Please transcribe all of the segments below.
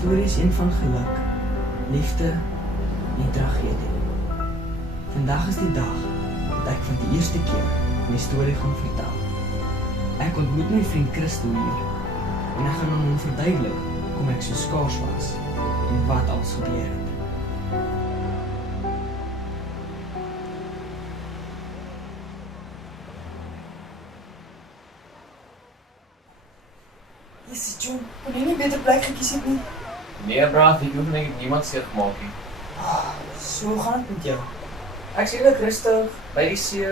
storie is een van geluk, liefde en tragedie. Vandag is die dag dat ek vir die eerste keer my storie gaan vertel. Ek ontmoet my vriend Christo hier en ek gaan aan hom verduidelik hoekom ek so skaars was en wat als gebeur het. Jezus, John, kon jy nie beter plek gekies het nie? Nee, braaf, ek hoef net niemand seer gemaak nie. So gaan het met jou. Ek sê net rustig, by die see.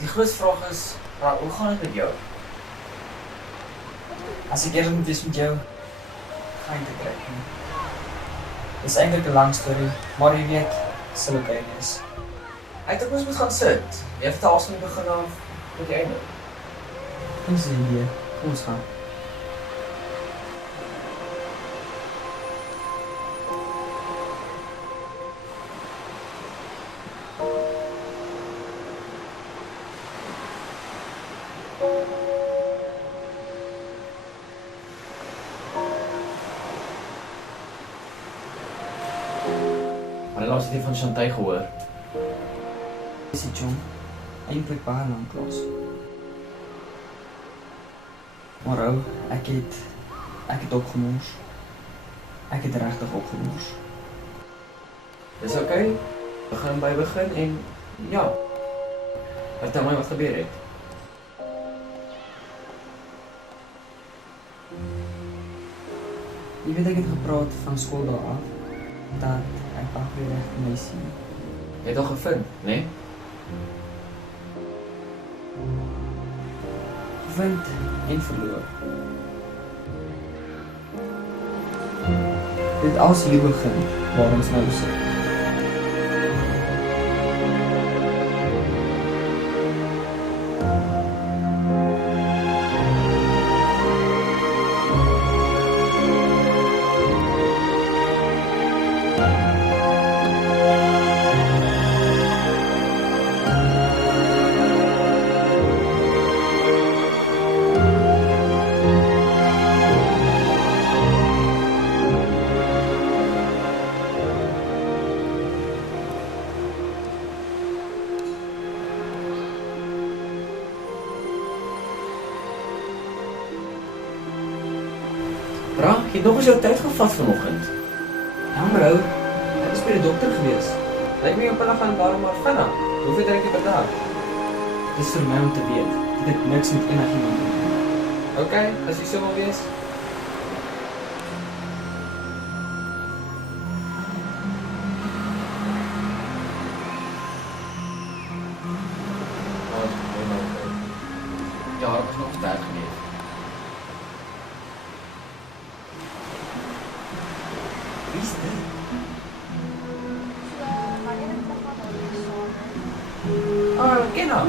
Die groot vraag is, hoe gaan het met jou? As ek eerlijk moet wees met jou, ga ek dit krijg nie. Dit is eindelijk 'n lang storie, maar jy weet, sal ook einde is. Ek dink ons moet gaan sit. Jy vertel ons nie begin af tot die einde. Ons is hier, ons gaan. Maar laat het jy van Chantay gehoor? Is die John, eintlik baie lank klas. Maar ou, ek het opgemors. Ek het regtig opgemors. Dis oké. Begin by begin en ja. Vertel my wat gebeur het. Jy weet ek het gepraat van skool daar af, dat ek pak weer reg vir my sien. Jy het al gevind, né? Gevind en verloor. Dit als hier begin, waar ons nou sit. Bra, jy het nog eens jou tyd gevat vanoggend. Jammer ou, ek is by die dokter gewees. Lyk my jou pille gaan daarom maar vinnig. Hoeveel drink jy per dag? Dit is vir my om te weet, dit het niks met enigiemand te doen. Ok, as jy so wil wees. Ja, dat was nog sterk geweest. Wie is dit? Ken hom.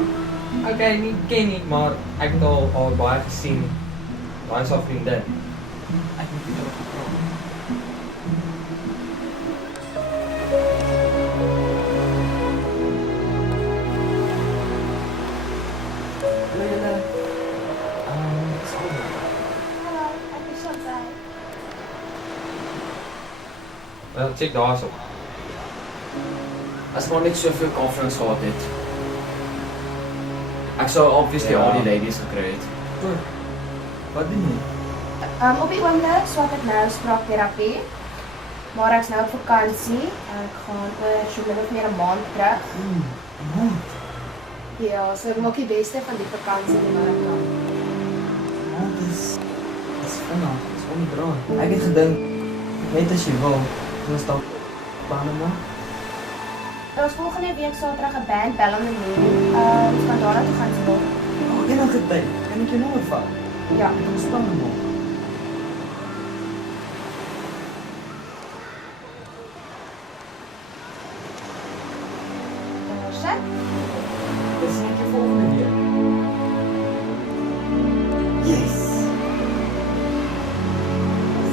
Okay, nie ken nie, maar ek het al baie gesien. Baie so vriende. Ek moet met julle gepraat. Hallo julle. Dis Alma. Hallo, ek is Chantay. Wel, check daarso. As maar net soveel conference gehad het. Ek sou obviously al die ladies gekry het. Wat doen jy? Op die oomblik swat ek nou spraakterapie. Maar ek's nou op vakansie. Ek gaan oor so min of meer 'n maand terug. Ja, so ek maak die beste van die vakansie wat ek kan. Dis vinnig, dis ondraai. Ek het gedink, net as jy wil, ons dalk planne maak. Ons volgende week Saterdag 'n band bel aan die muur. Ons gaan daarna toe gaan speel. Enige tyd, kan ek jou nommer vat? Ja. Ons planne maak. Sit. Dis net die volgende week. Yes!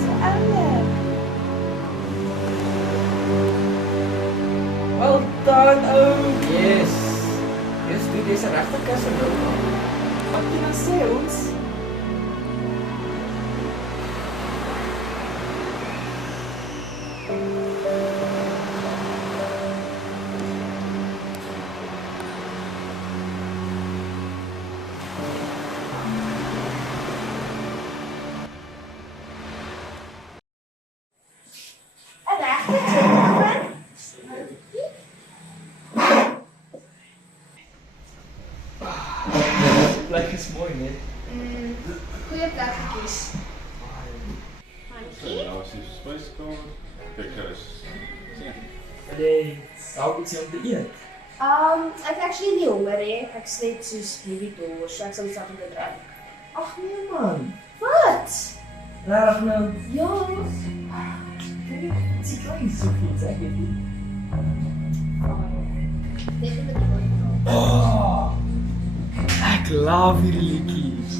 So oulik. Well done, ou. Yes. Dis 'n regte kusse nou. Wat jy nou sê ons? is mooi, né? Goeie plek gekies. Dankie. Daar is die spyskamer. Kyk, daar is. Nee, dalk iets om te eet. Ek actually nie honger hè. Ek is net soos hierdie dors, so ek sal iets aan te drink. Ag nee man. Wat? Rarig nou. Ja. Dit is klein sofiets, ek weet nie. Dit is dit. Oh, ek love hierdie liedjies.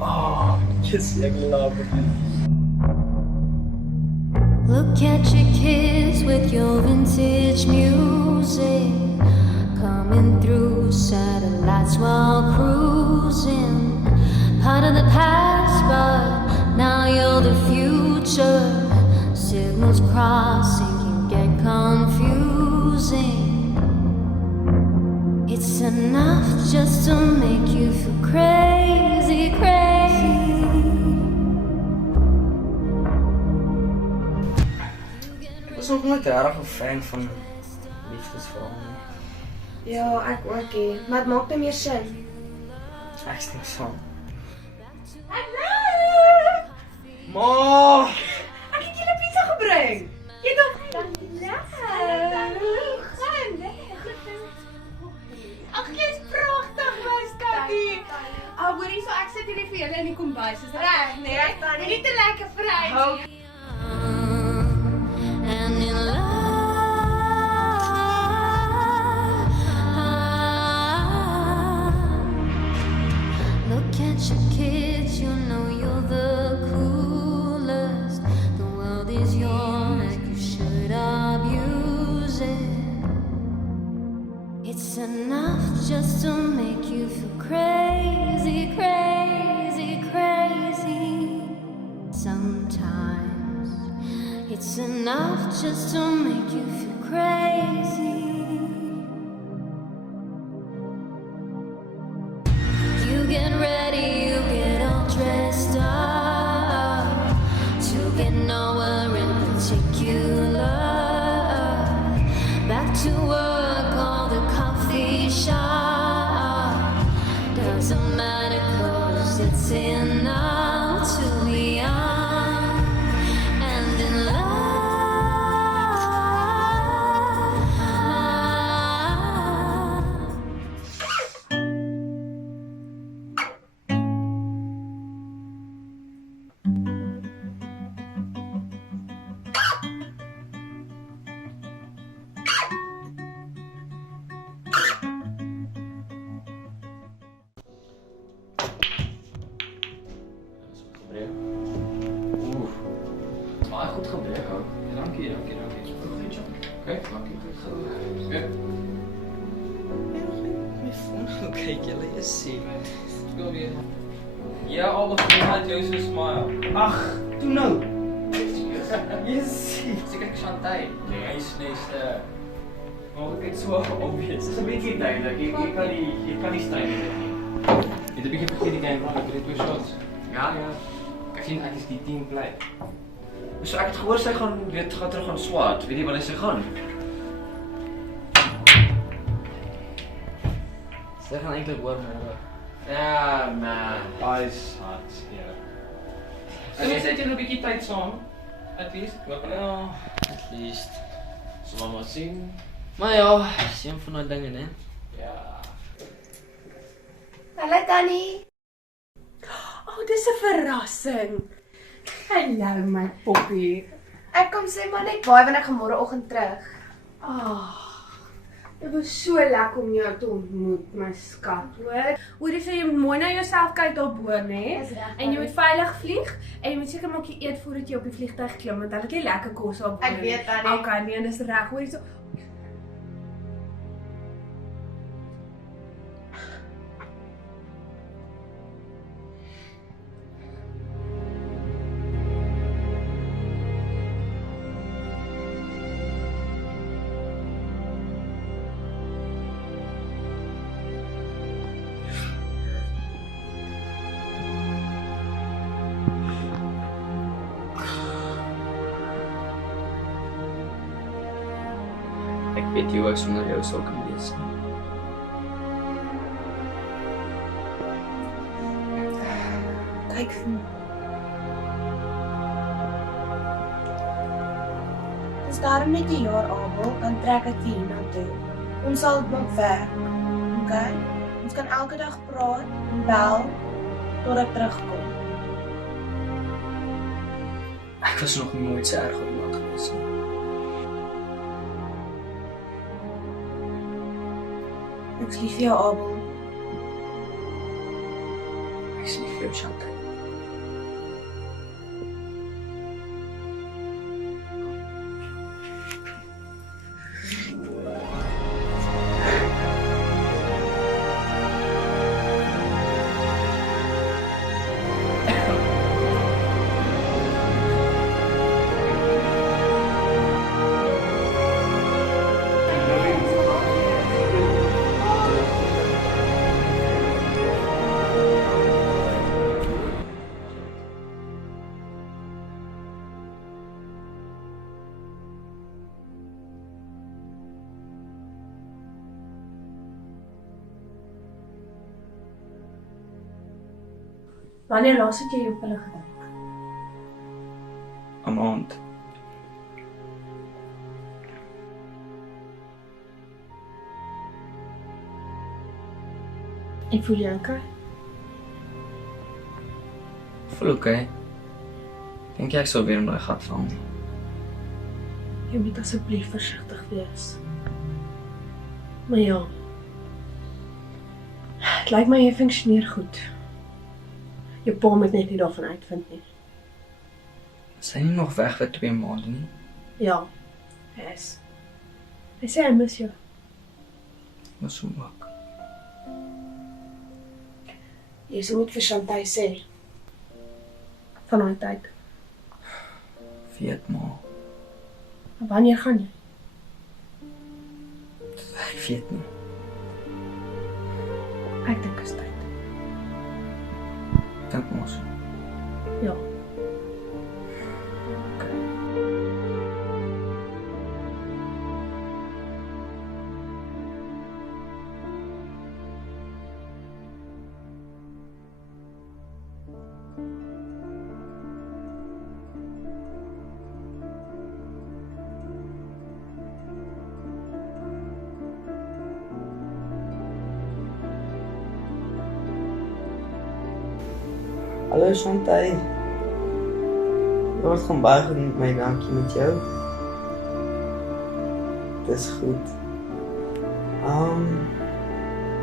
Oh, yes, ek love dit. Look at your kids with your vintage music coming through satellites while cruising. Part of the past, but now you're the future. Signals crossing can get confusing. It's enough just to make you feel crazy, crazy. Ek was nog nooit regtig 'n fan van liefdesverhale nie. Ja, ek ook hè. Maar dit maak nou meer sin. Ek stem saam. Hallo! Ma! Ek het julle pizza gebring. Jy het hom dankie. Ag, jy's pragtig, my skatjie. Hoorie, so ek sit hierdie vir julle in die kombuis. Is reg, né? Moenie te lekker vry nie. And in love, look at your kids, you know you're the coolest. The world is yours, you should abuse it. It's enough just to make you feel crazy, crazy, crazy. Sometimes it's enough just to make you feel crazy. You get ready, you get all dressed up to get nowhere in particular. Back to work or the coffee shop. Doesn't matter 'cause it's enough to be young and in love. Oeh. Maar goed gebreek ook. Dankie. Goed job. Oké, dankie. Oké. My foon, kyk julle is sien. Speel weer. Ja, al die vriendheid, jou so smile. Ag, toe nou. Yes. Seker Chantay. Nee, maar ek het so obvious. Dit is 'n bietjie duidelik. Jy kan nie stryd met dit nie. Jy het 'n bietjie vergeet die game, maar ek het 2 shots. Ja. Ek sien ek is die team bly. So ek het gehoor sy gaan terug gaan swat. Weet jy wanneer sy gaan? Sy gaan eintlik hoor môre. Ja, man. Ice hot, ja. En jy sê jy 'n bietjie tyd saam. At least, wat Ja, at least. so maar sien. Maar ja, sien van daai dinge, né? Ja. Hallo Tannie. Oh, dis 'n verrassing. Hallo my poppie. Ek kom sê maar net baie wanneer ek môreoggend terug. Dit was so lekker om jou te ontmoet, my skat, hoor. Hoorie, so jy moet mooi na jouself kyk daarbo, né? Dis reg, En jy moet veilig vlieg en jy moet seker maak jy eet voordat jy op die vliegtuig klim want hulle het nie lekker kos op. Ek weet, Tannie. Okay, nee, dis reg. Hoorie so. Ek weet jy ook sonder jou sou kan wees. Kyk vir my. Dis daarom net 'n jaar, Abel, dan trek ek vir hiernatoe. Ons sal nog werk, okay? Ons kan elke dag praat en bel tot ek terugkom. Ek was nog nooit so erg op iemand gewees nie. Ek is lief vir jou, Abel. Ek is lief vir jou, Chantal. Wanneer laas het jy op hulle gedink? 'n Maand. En voel jy okay? Voel oké. Dink jy ek sal weer in daai gat val? Jy moet asseblief versigtig wees. Maar ja. Het lyk my jy funksioneer goed. Jou pa moet net nie daarvan uitvind nie. Is hy nie nog weg vir 2 maande nie? Ja, hy is. Hy sê hy mis jou. Was so mak. Jy sê moet vir Chantal sê. Van daai tyd. Weet maar. Wanneer gaan jy? Ek weet nie. Ek dink is tyd. Dink maar so. Ja. Hallo Chantal. Jy word gaan baie goed met my, dankie met jou. Dis goed.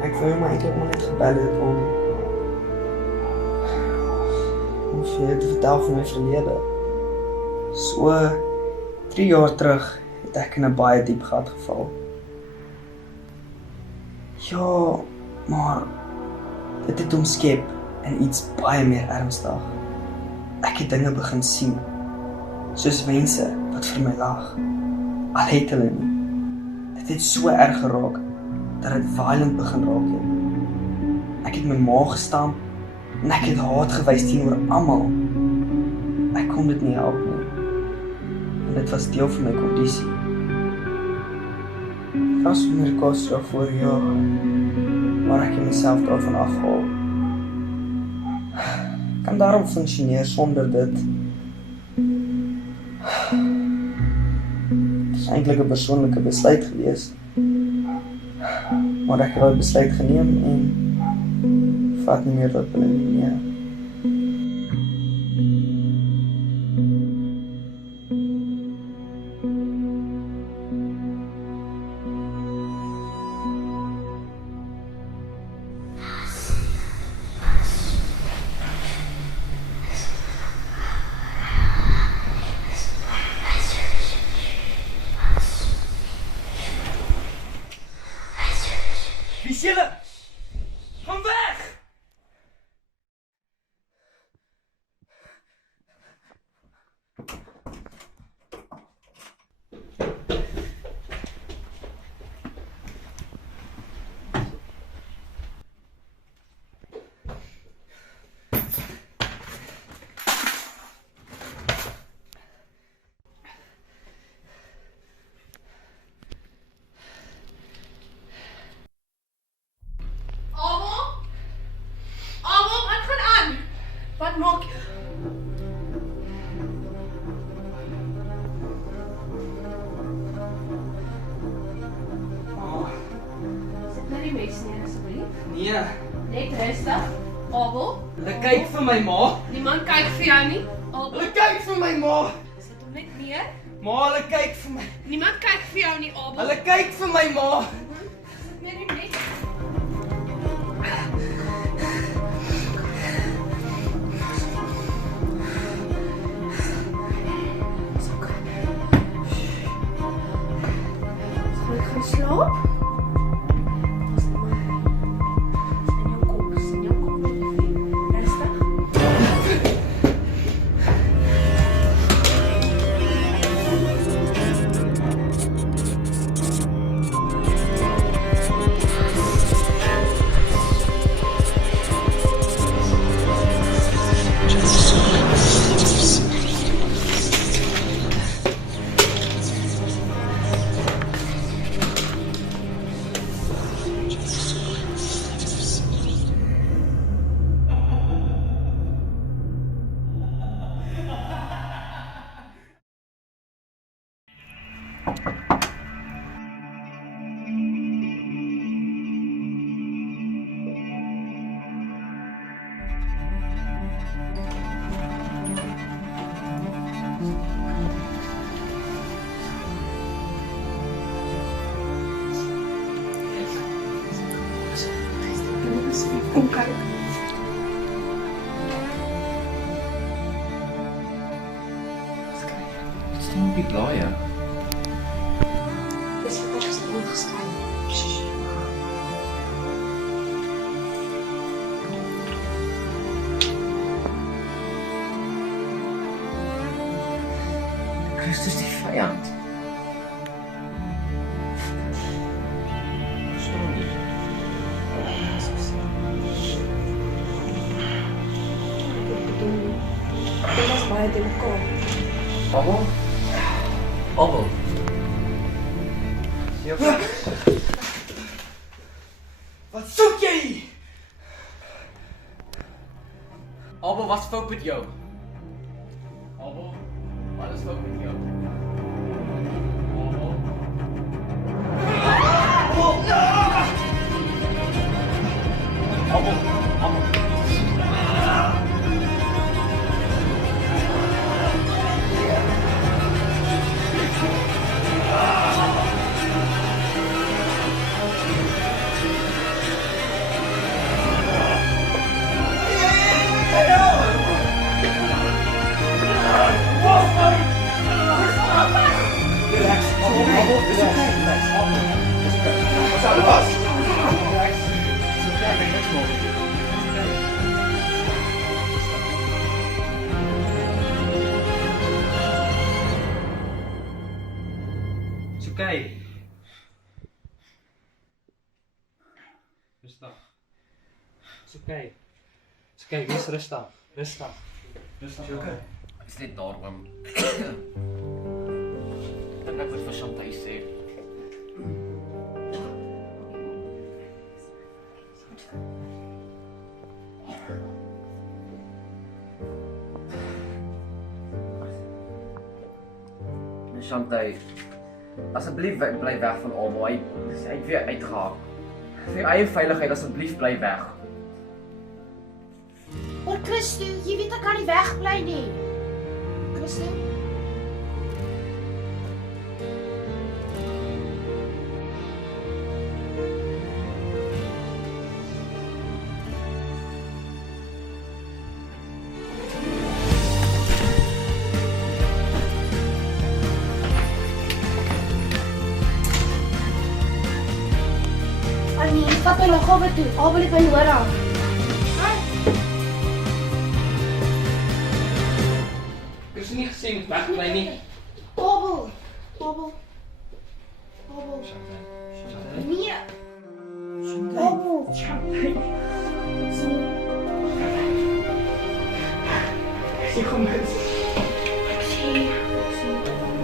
Ek wou jou maar eintlik maar net gebel het om vir jou te vertel van my verlede. So 3 jaar terug het ek in 'n baie diep gat geval. Ja, maar dit het omskep en iets baie meer ernstig. Ek het dinge begin sien, soos mense wat vir my lag. Al het hulle nie. Dit het so erg geraak, dat dit violent begin raak het. Ek het my maag gestamp, en ek het haat gewys teenoor almal. Ek kon dit nie help nie. En dit was deel van my kondisie. Ek was onder kostra voor jaar, maar ek het myself daarvan afgehaal. Ek kan daarom funksioneer sonder dit. Het is eintlik 'n persoonlike besluit gewees. Maar ek het daai besluit geneem en vat nie meer wat hulle nie. Wie is julle? Kom weg! kyk vir my ma. Niemand kyk vir jou nie. Abel, Hulle kyk vir my ma. sit hom net neer. Ma, hulle kyk vir my. Niemand kyk vir jou nie, Abel. Hulle kyk vir my ma. Sit net hier net. Sal ek gaan slaap? Kom kyk. Wat staan op die blaaie? Dis wat ons ingeskryf. Christus die vyand. Verstaan nie. Dit was baie delikaat. Abel? Abel? Ja, Wat soek jy? Abel, wat's fout met jou? Abel, wat is fout met jou? Abel? Abel, Abel. It's okay. Rustig. It's okay. It's okay, wees rustig. Rustig. Rustig. Okay. Is net daar oom. Dan ek moet vir Chantal sê. Chantal, asseblief bly weg van Abel. Hy het weer uitgehaak. Vir jou eie veiligheid asseblief bly weg. Oor Christo, jy weet ek kan nie wegbly nie. Christo? Annie, vat my liggawe toe. Abel het my nodig. Ek is nie gesê moet wegbly nie. Abel. Abel. Abel. Nee. Abel. Sy kom net. Ek sien.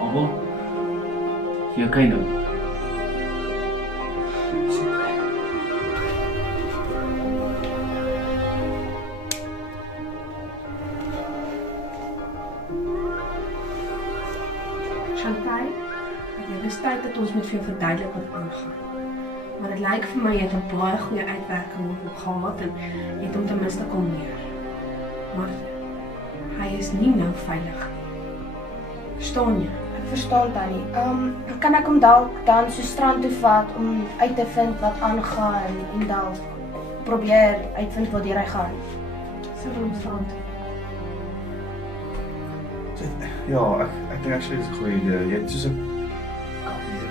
Abel? Is jy okay nou? dis tyd dat ons met vir jou verduidelik wat aangaan. Maar dit lyk vir my jy het 'n baie goeie uitwerking op gehad en jy het hom ten minste kalmeer. Maar hy is nie nou veilig nie. Verstaan jy? Ek verstaan Tannie. Kan ek hom dalk dan so strand toe vat om uit te vind wat aangaan en dalk probeer uitvind waar hy gaan? Sal hom strand. Ja, ek dink actually dit is 'n goeie idee. Jy het soos 'n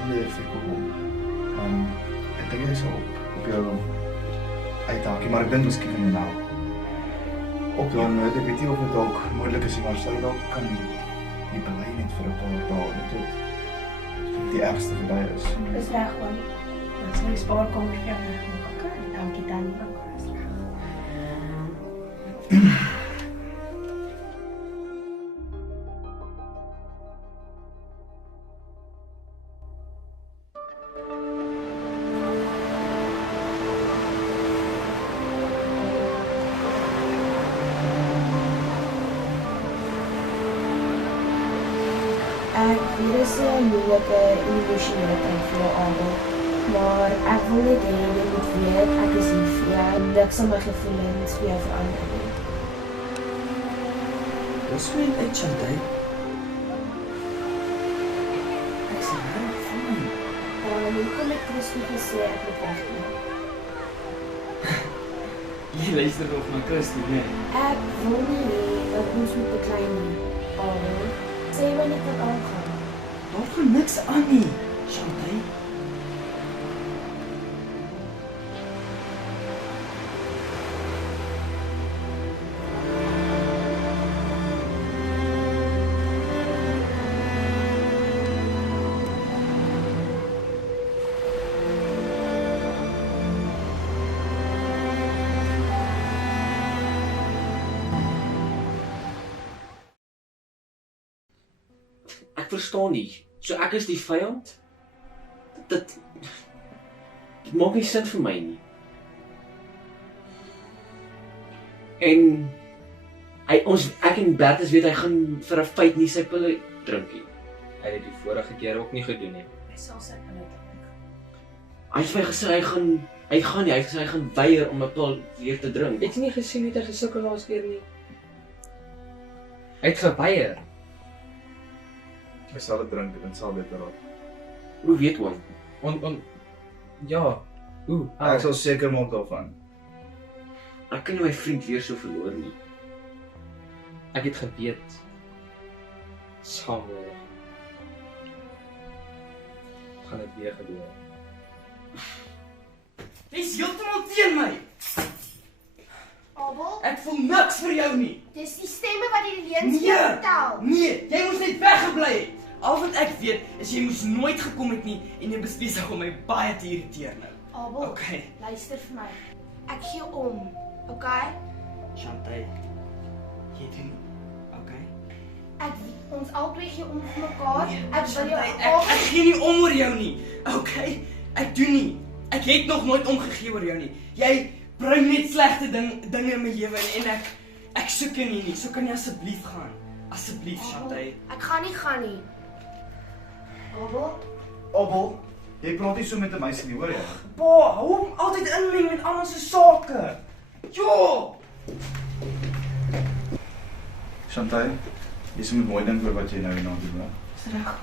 kalmerende effek op hom. Ek dink hy sal op jou uithakie, maar ek dink miskien kan jy nou. Op dan, ek weet nie of dit dalk moontlik is, maar sal dalk kan die belei net vir 'n paar dae net tot die ergste verby is. Dis reg hoor. Dan sal ek spaarkamer vir jou regmaak. Okay, dankie Tannie. Dis reg. Ek weet dit is 'n moeilike emosionele tyd vir jou Abel, maar ek wil net hê jy moet weet ek is lief vir jou en niks aan my gevoelens vir jou verander nie. Dis so net uit Chantal. Ek sê reg fyn. Hoekom het Christus gesê ek moet weggaan? Jy luister nog na Christus, nee. Ek wil nie hê dat ons moet beklei nie. Abel, sê my net wat aangaan. Daar gaan niks aan nie, Chantal. Ek verstaan nie. So ek is die vyand? Dit maak nie sin vir my nie. En ek en Bertus weet hy gaan vir 'n feit nie sy pille drink nie. Hy het die vorige keer ook nie gedoen nie. Hy sal sy pille drink. Hy het vir my gesê hy het gesê hy gaan weier om 'n pil weer te drink. Het jy nie gesien hoe hy gesukkel laas keer nie? Hy het geweier. Hy sal dit drink en sal beter raak. Hoe weet oom? Ja. Ek sal seker maak daarvan. Ek kan nie my vriend weer so verloor nie. Ek het geweet. Samuel. Gaan dit weer gebeur. Jy's heeltemal teen my. Abel, Ek voel niks vir jou nie. dis die stemme wat die leuns vir jou vertel. Nee, jy moes net weggebly het. Al wat ek weet is jy moes nooit gekom het nie en jy is besig om my baie te irriteer nou. Abel, Okay, luister vir my. Ek gee om, okay? Chantal. Jy doen okay. Ons albei gee om vir mekaar. Nee, Ek wil jou Ek gee nie om oor jou nie. Okay? Ek doen nie. Ek het nog nooit omgegee oor jou nie. Jy bring net slegte dinge in my lewe en ek soek jou nie. So kan jy asseblief gaan. Asseblief, Chantal. Ek gaan nie gaan nie. Abel, Abel, jy praat nie so met 'n meisie nie, hoor jy? Pa, hou hom altyd inmeng met almal se sake. Jo! Chantal, jy moet mooi dink oor wat jy nou hierna doen, hè? Dis reg.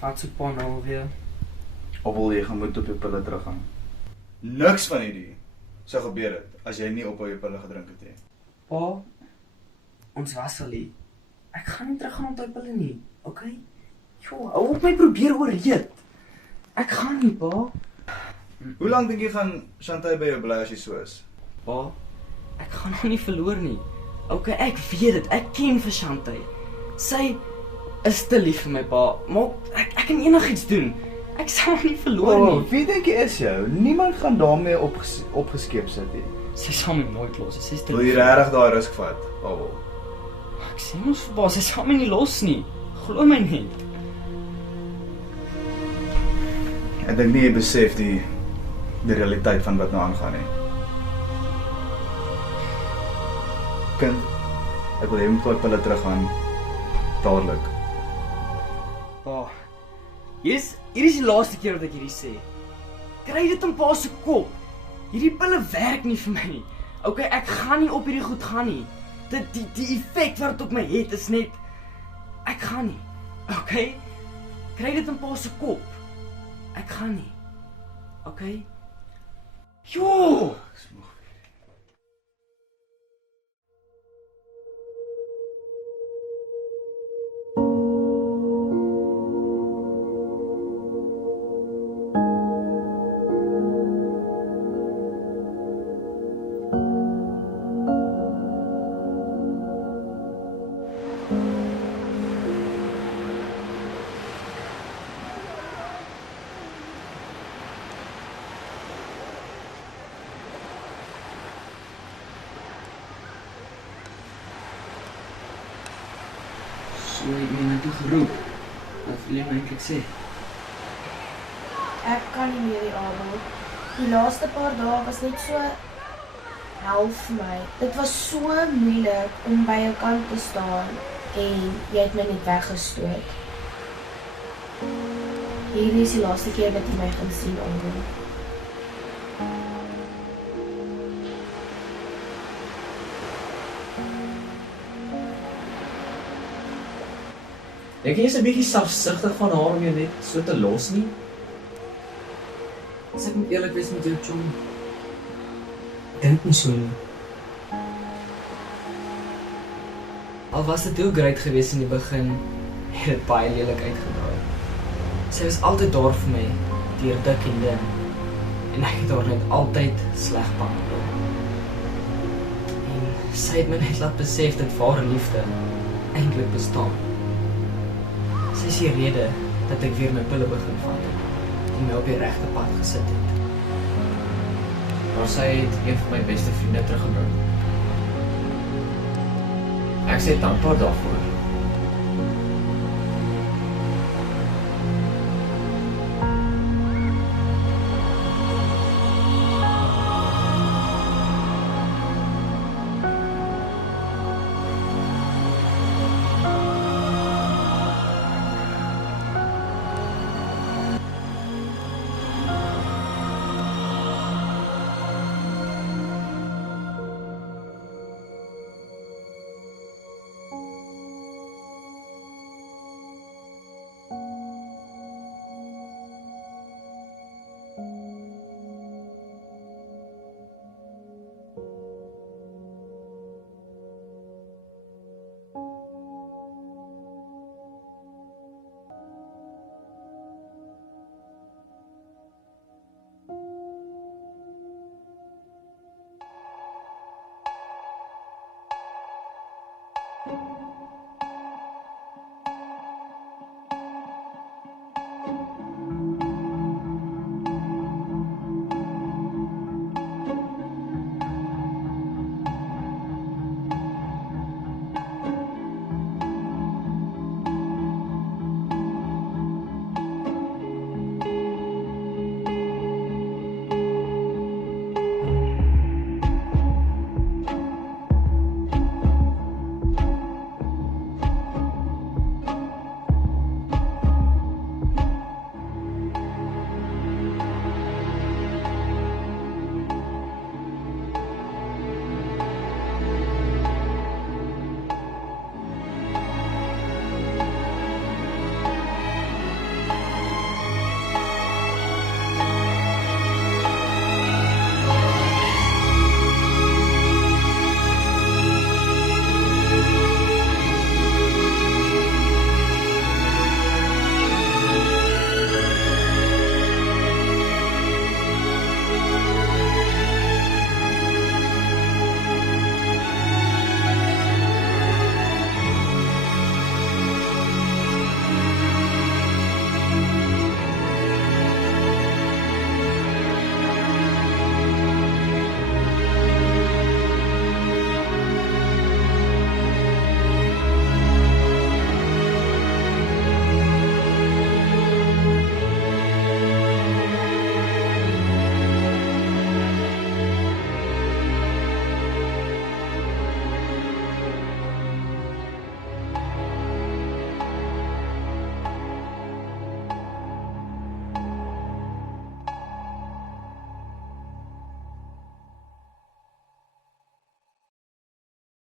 Wat se pa nou weer? Abel, jy gaan moet op jou pille teruggaan. Niks van hierdie sou gebeur het as jy nie op jou pille gedrink het nie. Pa, ons was al hier. Ek gaan nie teruggaan op daai pille nie, okay? Jo, hou op my probeer oorreed. Ek gaan nie, pa. Hoe lank dink jy gaan Chantal by jou bly as jy so is? Pa, ek gaan hom nie verloor nie. Okay, ek weet dit. Ek ken vir Chantal. Sy is te lief vir my pa, maar ek kan enigiets doen. Ek sal hom nie verloor nie. Wie dink jy is jou? Niemand gaan daarmee opgeskeep sit nie. Sy sal my nooit los. Sy is te Wil jy regtig daai risk vat, Abel? Ek sê mos vir pa, sy sal my nie los nie. Glo my net. Ek dink nie jy besef die realiteit van wat nou aangaan nie. Kind, Ek wil hê jy moet my pille teruggaan dadelik. Pa, hier is die laaste keer wat ek hierdie sê. Kry dit in pa se kop. Hierdie pille werk nie vir my nie. Okay, ek gaan nie op hierdie goed gaan nie. Die effek wat dit op my het is net ek gaan nie. Okay? Kry dit in pa se kop. Ek gaan nie. Okay? Jo! So het my net toe geroep. Wat wil jy my eintlik sê? Ek kan nie meer die Abel. Die laaste paar dae was net so hel vir my. Dit was so moeilik om by jou kant te staan en jy het my net weggestoot. Hierdie is die laaste keer wat jy my gaan sien, Abel. Ek is 'n bietjie selfsugtig van haar om jou net so te los nie. As ek moet eerlik wees met jou, Chom. Dink nie so nie. Al was dit heel great geweest in die begin, het dit baie lelik uitgedraai. Sy was altyd daar vir my, deur dik en dun. En ek het haar net altyd sleg behandel. En sy het my net laat besef dat ware liefde eintlik bestaan. Sy is die rede dat ek weer my pille begin vat en my op die regte pad gesit het. Maar sy het een van my beste vriende teruggebring. Ek sê dankbaar daarvoor.